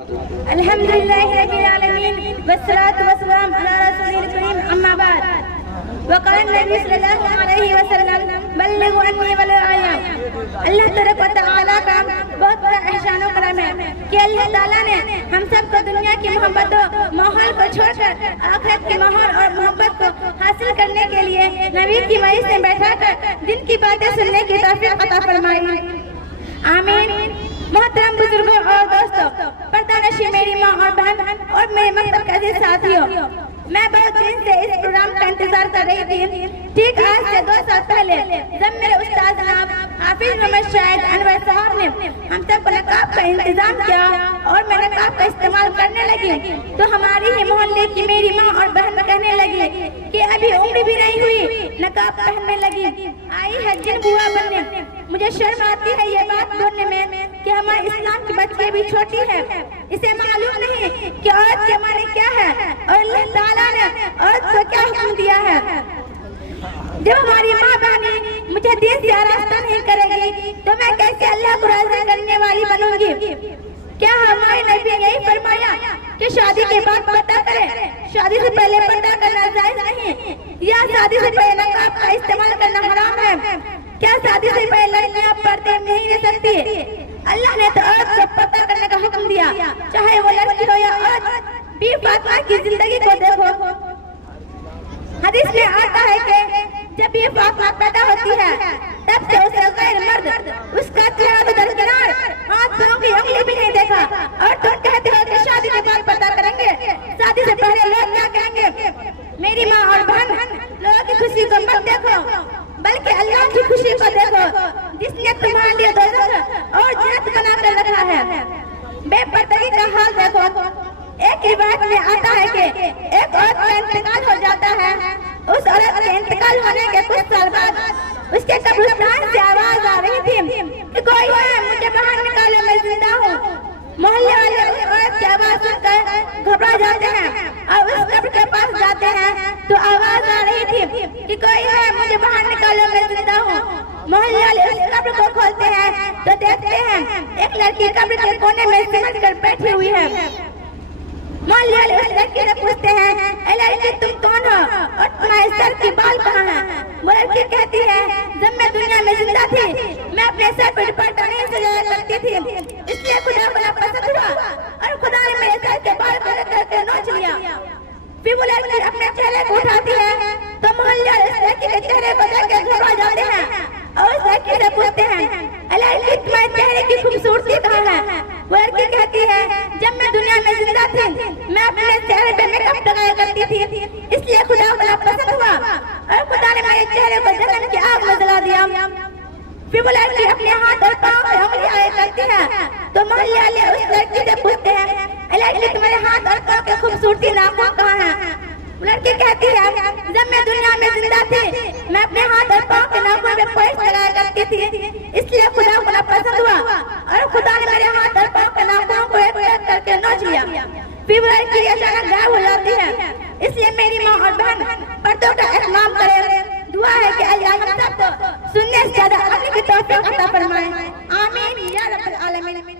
अल्हम्दुलिल्लाहि रब्बिल आलमीन वस्सलातु वस्सलामु अला रसूलिल करीम अम्मा बाद वक़ाल नबी सल्लल्लाहु अलैहि वसल्लम बल्लिगु अन्नी वलो आया। अल्लाह तबारक व तआला का बहुत बड़ा एहसान और करम है कि अल्लाह ताला ने हम सबको दुनिया की मोहब्बत माहौल को छोड़कर आखिरत के माहौल और मोहब्बत को हासिल करने के लिए नबी की मजलिस में बैठाकर दिन की बातें सुनने की तौफीक अता फरमाई। आमीन। मोहतरम बुजुर्गों और दोस्तों, पर्दानशी मेरी माँ और बहन और मेरे मकतब के अजीज साथियों, मैं बहुत दिन से इस प्रोग्राम का इंतजार कर रही थी। ठीक आज से 2 साल पहले जब मेरे उस्ताद जनाब हाफिज मोहम्मद शाहिद अनवर साहब ने हम सबको नकाब का इंतजाम किया और मैं नकाब का इस्तेमाल करने लगी तो हमारी ही मोहल्ले की मेरी माँ और बहन कहने लगी कि अभी उम्र भी नहीं हुई नकाब पहनने लगी, आई है जिन बुआ बनने। मुझे शर्म आती है ये बात बोलने में कि हमारे इस्लाम की बच्ची भी छोटी है, इसे मालूम नहीं कि औरत के माने क्या है और अल्लाह ताला ने औरत को क्या हुक्म दिया है। जब हमारी माँ बहनी मुझे दीन से आरास्ता नहीं करेगी तो मैं कैसे अल्लाह को राज़ी करने वाली बनूंगी। क्या हमारे नबी ने यही फरमाया कि शादी के बाद पर्दा करें, शादी से पहले पर्दा करना जायज नहीं, या शादी से पहले नकाब का इस्तेमाल करना हराम है? क्या शादी से पहले लड़कियां पर्दे नहीं रह सकती? अल्लाह ने तो औरत को पर्दा करने का हुक्म दिया, चाहे वो लड़की हो या औरत। बीवी फातिमा की जिंदगी को देखो, हदीस में आता है कि जब बीवी फातिमा पैदा होती है तब से उसे गैर मर्द उसका चेहरा तो दरकिनार, हाथ पांव की उंगली भी नहीं देखा। और तुम कहते हो कि शादी के बाद पर्दा करेंगे, शादी से पहले लोग क्या कहेंगे? मेरी माँ और बहन, लोगों की खुशी को मत देखो बल्कि अल्लाह की खुशी को देखो जिसने तुम्हारे लिए दोज़ख और जन्नत बना कर रखा है। बेपर्दगी का हाल देखो। एक रिवायत में आता है कि एक औरत का इंतकाल हो जाता है, उस औरत के इंतकाल होने के कुछ साल बाद उसके कब्रिस्तान से आवाज आ रही थी कि कोई है, मुझे बाहर निकालो, मैं जिंदा हूँ। मोहल्ले वाले उस औरत की आवाज सुनकर घबरा जाते हैं और उस कब्र के पास जाते हैं तो आवाज आ रही थी कि कोई है, मुझे बाहर निकालो, मैं जिंदा हूँ। मोहल्ले वाले उस कब्र को खोलते हैं तो देखते हैं एक लड़की कब्र के कोने में सिमट कर बैठी हुई है। मोहल्ले वाले उस लड़की से पूछते हैं, ए लड़की तुम कौन हो और तुम्हारे सर की बाल कहाँ हैं? वो लड़की कहती है, जब मैं दुनिया में जिंदा थी मैं अपने सर पर दुपट्टा नहीं सजाया करती थी, इसलिए खुदा को नापसंद हुआ और खुदा ने मेरे सर के बाल को करके नोच लिया। फिर वो लड़की अपने चेहरे को उठाती है तो मोहल्ले वाले उस लड़की के चेहरे को देख कर घबरा जाते हैं और उस लड़की से पूछते हैं, ए लड़की तुम्हारे चेहरे की खूबसूरती कहाँ है? वो लड़की कहती है, जब मैं दुनिया में जिंदा थी मैं अपने चेहरे पे मेकअप लगाया करती थी, इसलिए खुदा को नापसंद हुआ और खुदा ने मेरे चेहरे को जहन्नम की आग में जला दिया। फिर वो लड़की अपने हाथ और पाँव पे उंगली आया करती है तो मोहल्ले वाले उस लड़की से पूछते हैं, लड़की तुम्हारे हाथ और पाँव के खूबसूरती नाखून कहाँ है? लड़की कहती है, जब मैं दुनिया में जिंदा थी मैं अपने हाथ और पाँव के नाखून पे पॉलिश लगाया करती थी, इसलिए खुदा को नापसंद हुआ और खुदा ने मेरे हाथ और पाँव के नाखूनों को एक एक करके नोच लिया। फिर लड़की अचानक गायब हो जाती है। इसलिए मेरी माँ और बहन पर्दों का एहतमाम करें। दुआ है कि अल्लाह हम सबको सुनने से ज्यादा अपनी की तौफीक अता फरमाए। आमीन या रब्बल आलमीन।